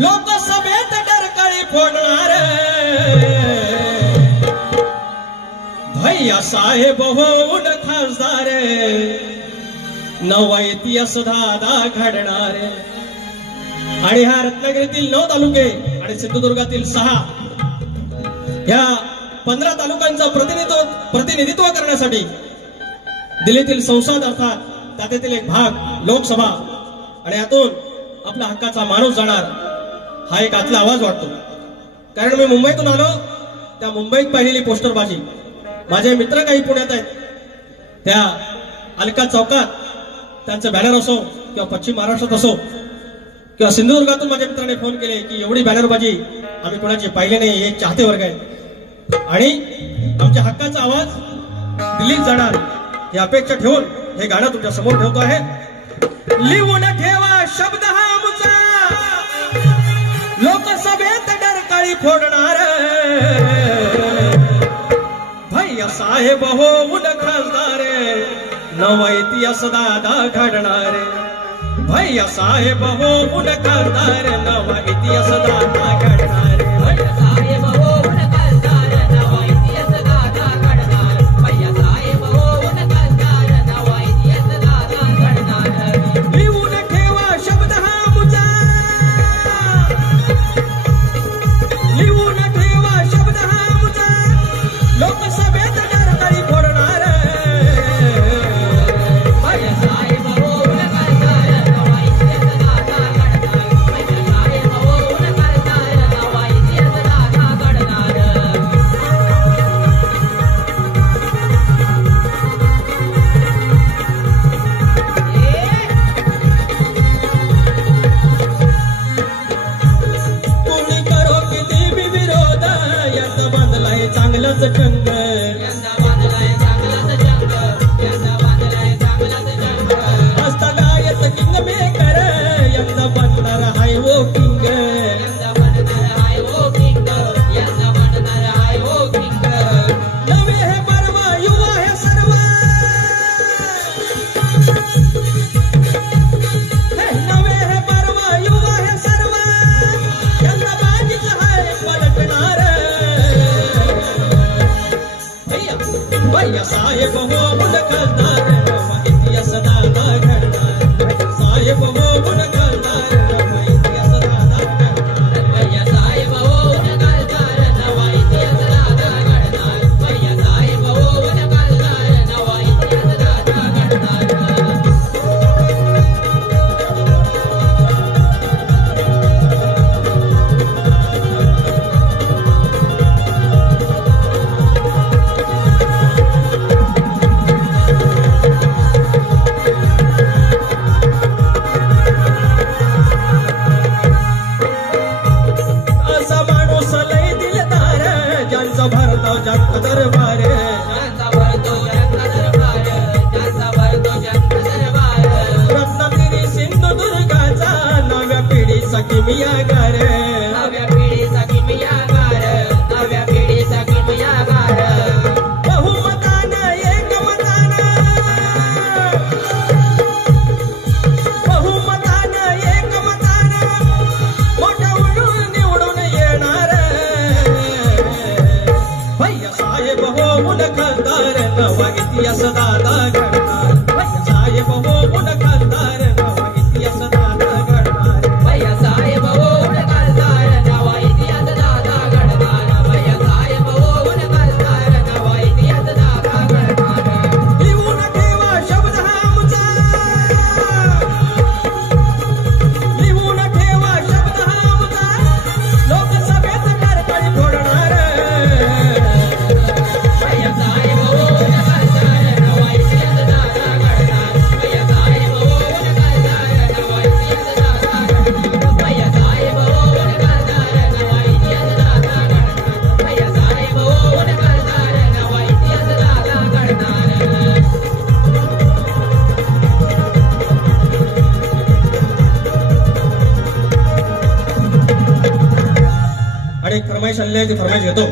लोकसभेत डरकाळी फोडणार भैया साहेब होऊन खासदार नवा इतिहास दादा घडणार। आणि हा रत्नागिरीतील 9 तालुके आणि सिंधुदुर्गातील 6 या 15 तालुक्यांचं प्रतिनिधित्व करण्यासाठी दिल्लीतील संसद अर्थात त्यातील एक भाग लोकसभा आणि यातून आपल्या हक्काचा माणूस जाणार हा एक आतला आवाज वाटतो। कारण मी मुंबईतून आलो, त्या मुंबईत पाहिलेली पोस्टरबाजी, माझे मित्र काही पुण्यात आहेत, त्या अलका चौकात त्यांचं बॅनर असो किंवा पश्चिम महाराष्ट्रात असो किंवा सिंधुदुर्गातून माझ्या मित्राने फोन केले की एवढी बॅनरबाजी आम्ही कोणाची पाहिली नाही, एक चाहते वर्ग आहे आणि आमच्या हक्काचा आवाज दिल्लीत जाणार ही अपेक्षा ठेवून हे गाणं तुमच्या समोर ठेवतो आहे। लिहून ठेवा शब्द हा आमचा, लोकसभेत डरकाळी फोडणार भैया साहेब होऊन खासदार नवा इतिहास दादा घडणार। भैया साहेब होऊन खासदार नवा इतिहास दादा घडणार। भैया साहेब होऊन खासदार नवा इतिहास दादा घडणार। भैया साहेब होऊन खासदार नवा इतिहास दादा घडणार। लिहून ठेवा शब्द हा आमचा, लिहून ठेवा शब्द हा आमचा, लोकसभेत डरकाळी फोडणार भैया साहेब होऊन खासदार नवा इतिहास दादा घडणार। भैया साहेब होऊन खासदार नवा इतिहास दादा घडणार। कोणी करो किती बी विरोध यंदा बांधलाय चांगलाच चंग, यंदा बांधलाय चांगलाच चंग, यंदा बांधलाय चांगलाच चंग। असता गायत किंग मेकर यंदा बांधणार हाय वो किंग, यंदा बांधणार हाय वो किंग, यंदा बांधणार हाय वो किंग। नवे हे परवा युवा हे सर्व, नवे हे परवा युवा हे सर्व यंदा बाजीच हाय पलटणार भैया साहेब होऊन खासदार नवा इतिहास दादा घडणार। भैया साहेब होऊन खासदार नवा इतिहास दादा घडणार। भैया साहेब होऊन खासदार नवा इतिहास दादा घडणार। भैया साहेब होऊन खासदार नवा इतिहास दादा घडणार। असा माणूस लय दिलदार ज्यांचा भरतो जग दरबार, ज्यांचा भरतो जग दरबार, ज्यांचा भरतो जग दरबार। रत्नागिरी सिंधुदुर्गाचा नव्या पिढीचा किमयागार, नव्या पिढीचा किमयागार, नव्या पिढीचा किमयागार। बहुमतानं एकमतानं, बहुमतानं एकमतानं मोठा निवडून येणार भैया साहेब होऊन खासदार नवा इतिहास दादा घडणार। भैया साहेब होऊन खासदार नवा इतिहास दादा घडणार। भैया साहेब होऊन खासदार नवा इतिहास दादा घडणार। भैया साहेब होऊन खासदार नवा इतिहास दादा घडणार। लिहून ठेवा शब्द हा आमचा, लिहून ठेवा शब्द हा आमचा, लोकसभेत डरकाळी फोडणार भैया साहेब होऊन खासदार नवा इतिहास दादा घडणार। भैया साहेब होऊन खासदार नवा इतिहास दादा घडणार। भैया साहेब होऊन खासदार नवा इतिहास दादा घडणार। भैया साहेब होऊन खासदार नवा इतिहास दादा घडणार। आणि फरमाईश आणली आहे ती फरमाईश घेतो।